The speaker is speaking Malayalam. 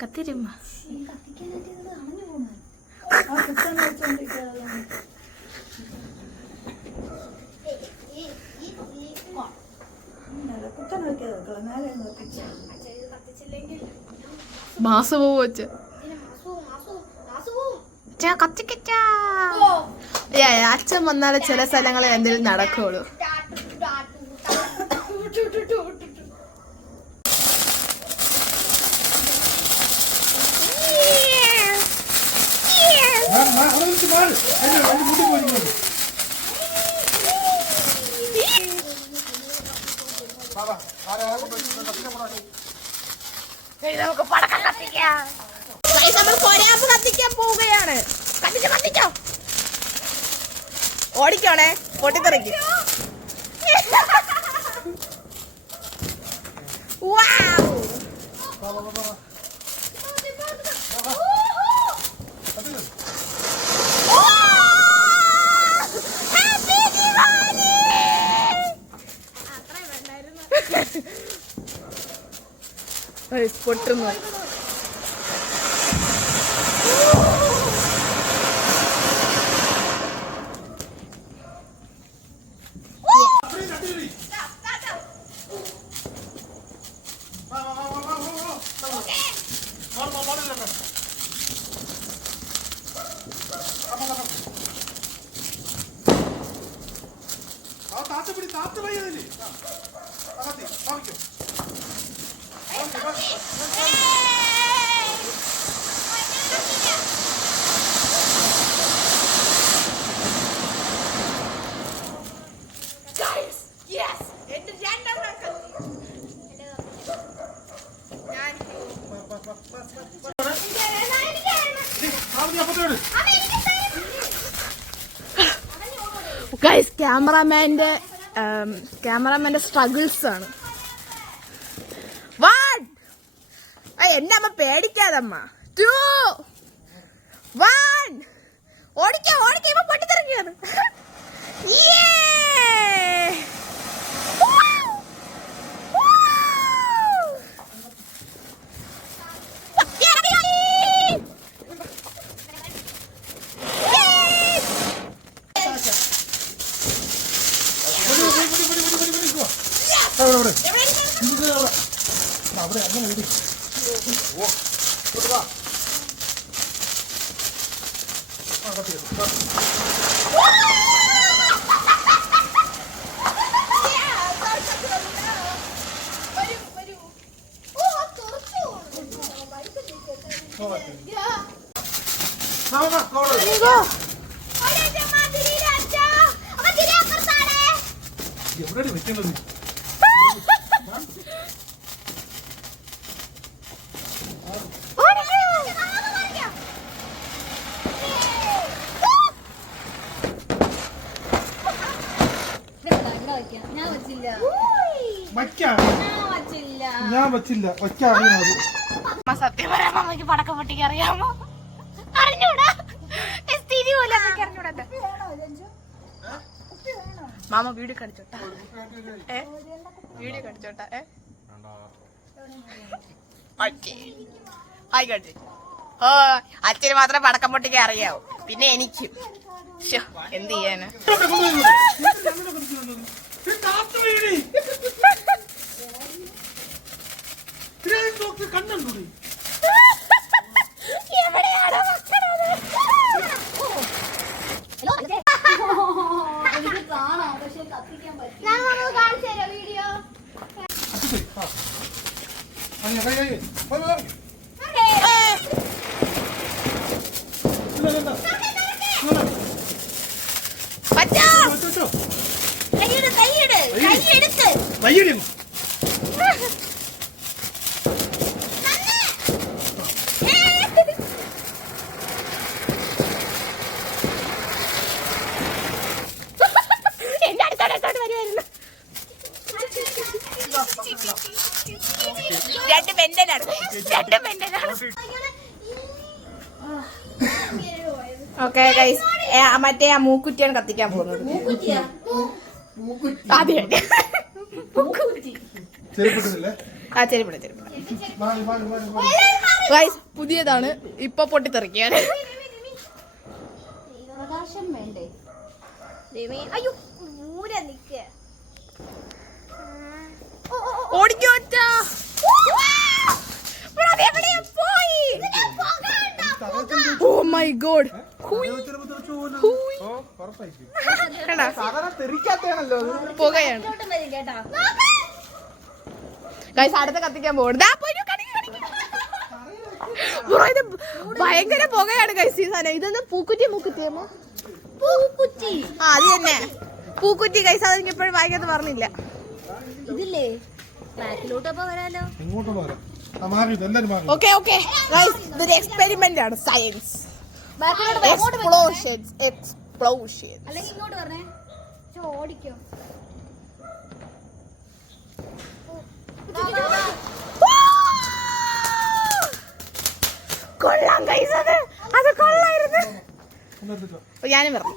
കത്തിരുമ്മ മാസം പോവും അച്ഛൻ വന്നാലേ ചില സ്ഥലങ്ങളിൽ എന്തെങ്കിലും നടക്കുള്ളൂ. നമുക്ക് പടക്കം കത്തിക്കാം. നമ്മൾ കൊരാമ്പ് കത്തിക്കാൻ പോവുകയാണ്. കത്തിച്ചോ ഓടിക്കോണേ, പൊട്ടിത്തെറിക്കും. പൊട്ടുന്നു. ഗൈസ്, ക്യാമറാമാന്റെ സ്ട്രഗിൾസ് ആണ്. എന്നെ അമ്മ പേടിക്കാതമ്മ. 2 1 ഓടിക്കോ ഇപ്പൊ പൊട്ടിത്തെറിക്കാണ്. എവിടെ വെക്കുന്നത്? ഞാൻ വച്ചില്ല. സത്യം പറയാൻ അമ്മയ്ക്ക് പടക്കം പൊട്ടിക്കാൻ അറിയാമോ? അറിഞ്ഞൂടാ. മാമ വീഡിയോ കടിച്ചോട്ടാ. വീഡിയോ കടിച്ചോട്ടാ. ഓ, അച്ഛന് മാത്രമേ പടക്കം പൊട്ടിക്കാൻ അറിയാവൂ, പിന്നെ എനിക്കും. എന്ത് ചെയ്യാന്? എവിടെയാണോ വീഡിയോ? ഓക്കെ ഗൈസ്, മറ്റേ ആ മൂക്കുറ്റിയാണ് കത്തിക്കാൻ പോകുന്നത്. ആദ്യമായിട്ട് ചെരുപ്പിട്ടില്ലേ ആ ചെരുപ്പിട ചെരുപ്പിട വാങ്ങി വാങ്ങി വാങ്ങി വാങ്ങി. ഗൈസ് പുതിയതാണ് ഇപ്പൊ പൊട്ടിത്തെറിക്കാണ് പ്രകാശം വേണ്ടേ അയ്യോ ഊര നിക്ക് ഓടിക്കോ ഓ മൈ ഗോഡ് ചിലപ്പോ തെറിച്ച് പോകുമല്ലോ. ഓ, ഉറപ്പായിരിക്കും. കണ്ടാ സാധാരണ തെറിക്കാത്തയാണല്ലോ അത്. പുകയാണ് ഇങ്ങോട്ടും വരും കേട്ടാ ഗൈസ് അടുത്ത കത്തിക്കാൻ പോകും ഇത് ഭയങ്കര പുകയാണ് ഗൈസ് ഈ സാധനം ഇതൊന്ന് പൂക്കുറ്റി മൂക്കുറ്റിയമ്മോ പൂക്കുറ്റി ആ അത് തന്നെ പൂക്കുറ്റി ഗൈസ് അത് എപ്പോഴും വായിക്കാത്ത പറഞ്ഞില്ല ഇതില്ലേ ബാക്കിലോട്ടപ്പോ വരാലോ എങ്ങോട്ട് മാറാം മാറി എല്ലാരും മാറി ഓക്കെ ഓക്കെ ഗൈസ് ഇതൊരു എക്സ്പെരിമെന്റ് ആണ് സയൻസ് ബാക്കിലോട്ട് എക്സ്പ്ലോഷൻസ് എക്സ്പ്ലോഷൻ അല്ലെങ്കിൽ ഇങ്ങോട്ട് പറഞ്ഞേ ഓടിക്കോ കൊള്ളാം ഗൈസ് അത് കൊള്ളായിരുന്നു ഒന്ന് എടുത്തിട്ടോ. ഞാനും പറഞ്ഞു